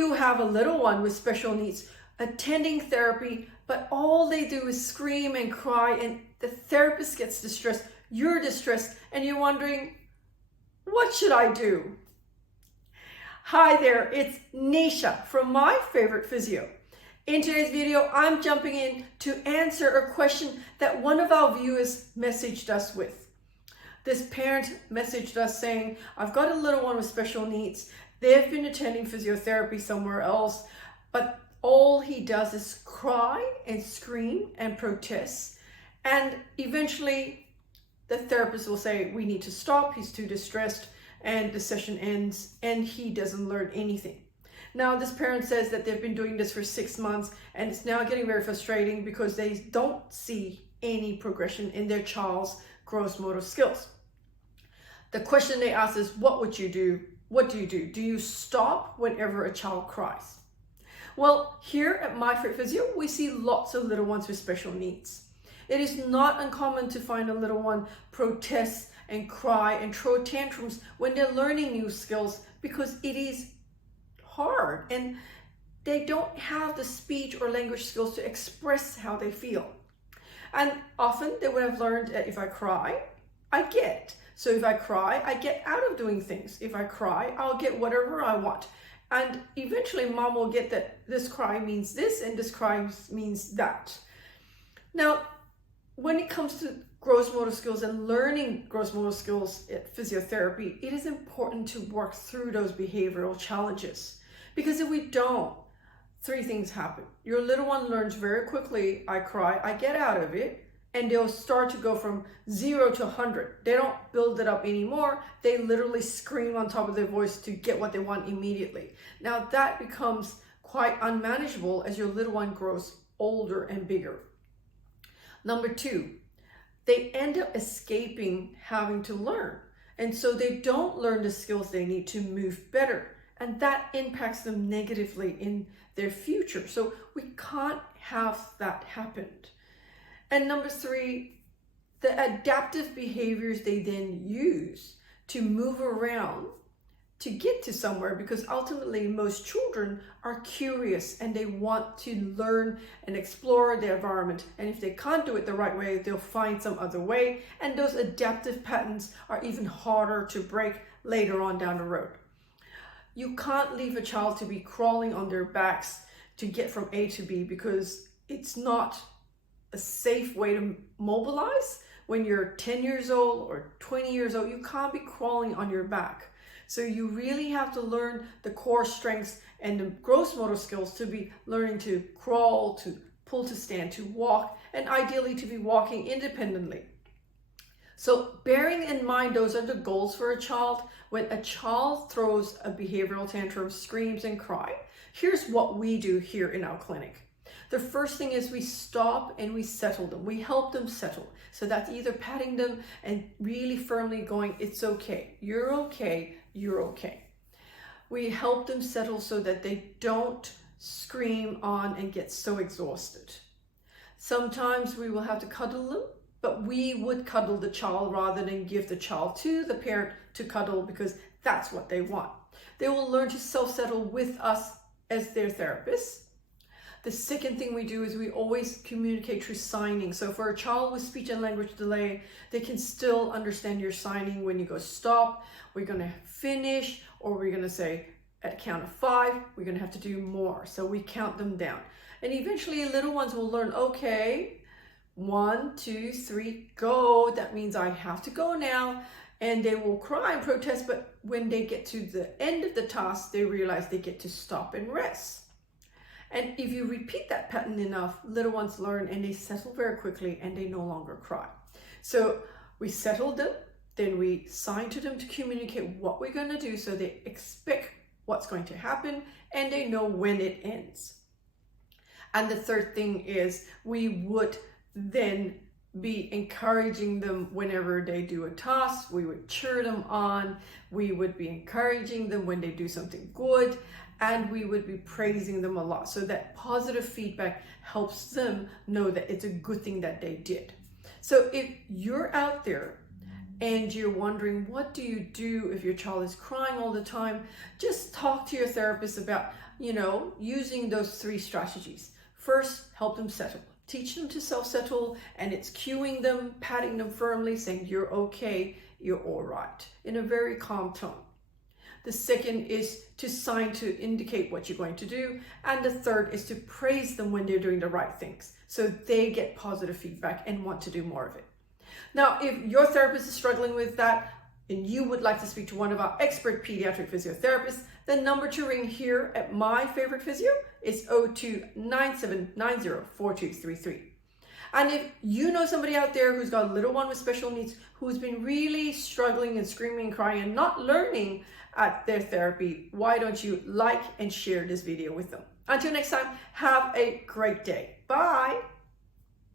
you have a little one with special needs attending therapy, but all they do is scream and cry, and the therapist gets distressed, you're distressed, and you're wondering, what should I do? Hi there, it's Neesha from My Favorite Physio. In today's video, I'm jumping in to answer a question that one of our viewers messaged us with. This parent messaged us saying, I've got a little one with special needs. They've been attending physiotherapy somewhere else, but all he does is cry and scream and protest. And eventually the therapist will say, we need to stop, he's too distressed, and the session ends and he doesn't learn anything. Now this parent says that they've been doing this for 6 months and it's now getting very frustrating because they don't see any progression in their child's gross motor skills. The question they ask is, what would you do? What do you do? Do you stop whenever a child cries? Well, here at My Favorite Physio, we see lots of little ones with special needs. It is not uncommon to find a little one protest and cry and throw tantrums when they're learning new skills because it is hard and they don't have the speech or language skills to express how they feel. And often they would have learned that if I cry, I get it. So if I cry, I get out of doing things. If I cry, I'll get whatever I want. And eventually mom will get that this cry means this and this cry means that. Now, when it comes to gross motor skills and learning gross motor skills at physiotherapy, it is important to work through those behavioral challenges. Because if we don't, 3 things happen. Your little one learns very quickly, I cry, I get out of it, and they'll start to go from 0 to 100. They don't build it up anymore. They literally scream on top of their voice to get what they want immediately. Now that becomes quite unmanageable as your little one grows older and bigger. Number 2, they end up escaping having to learn. And so they don't learn the skills they need to move better. And that impacts them negatively in their future. So we can't have that happen. And number 3, the adaptive behaviors they then use to move around to get to somewhere, because ultimately most children are curious and they want to learn and explore their environment. And if they can't do it the right way, they'll find some other way. And those adaptive patterns are even harder to break later on down the road. You can't leave a child to be crawling on their backs to get from A to B because it's not a safe way to mobilize. When you're 10 years old or 20 years old, you can't be crawling on your back. So you really have to learn the core strengths and the gross motor skills to be learning to crawl, to pull to stand, to walk, and ideally to be walking independently. So bearing in mind those are the goals for a child, when a child throws a behavioral tantrum, screams and cries, here's what we do here in our clinic. The first thing is we stop and we settle them. We help them settle. So that's either patting them and really firmly going, it's okay, you're okay, you're okay. We help them settle so that they don't scream on and get so exhausted. Sometimes we will have to cuddle them, but we would cuddle the child rather than give the child to the parent to cuddle because that's what they want. They will learn to self-settle with us as their therapists. The second thing we do is we always communicate through signing. So for a child with speech and language delay, they can still understand your signing when you go stop, we're going to finish, or we're going to say at count of 5, we're going to have to do more. So we count them down. And eventually little ones will learn, okay, 1, 2, 3, go. That means I have to go now. And they will cry and protest, but when they get to the end of the task, they realize they get to stop and rest. And if you repeat that pattern enough, little ones learn and they settle very quickly and they no longer cry. So we settle them, then we sign to them to communicate what we're going to do so they expect what's going to happen and they know when it ends. And the third thing is we would then be encouraging them whenever they do a task. We would cheer them on. We would be encouraging them when they do something good. And we would be praising them a lot. So that positive feedback helps them know that it's a good thing that they did. So if you're out there and you're wondering, what do you do if your child is crying all the time? Just talk to your therapist about, using those 3 strategies. First, help them settle. Teach them to self-settle, and it's cueing them, patting them firmly, saying, you're okay, you're all right, in a very calm tone. The second is to sign to indicate what you're going to do. And the third is to praise them when they're doing the right things, so they get positive feedback and want to do more of it. Now, if your therapist is struggling with that and you would like to speak to one of our expert pediatric physiotherapists, the number to ring here at My Favourite Physio is 0297904233. And if you know somebody out there who's got a little one with special needs, who's been really struggling and screaming and crying and not learning at their therapy, why don't you like and share this video with them? Until next time, have a great day. Bye.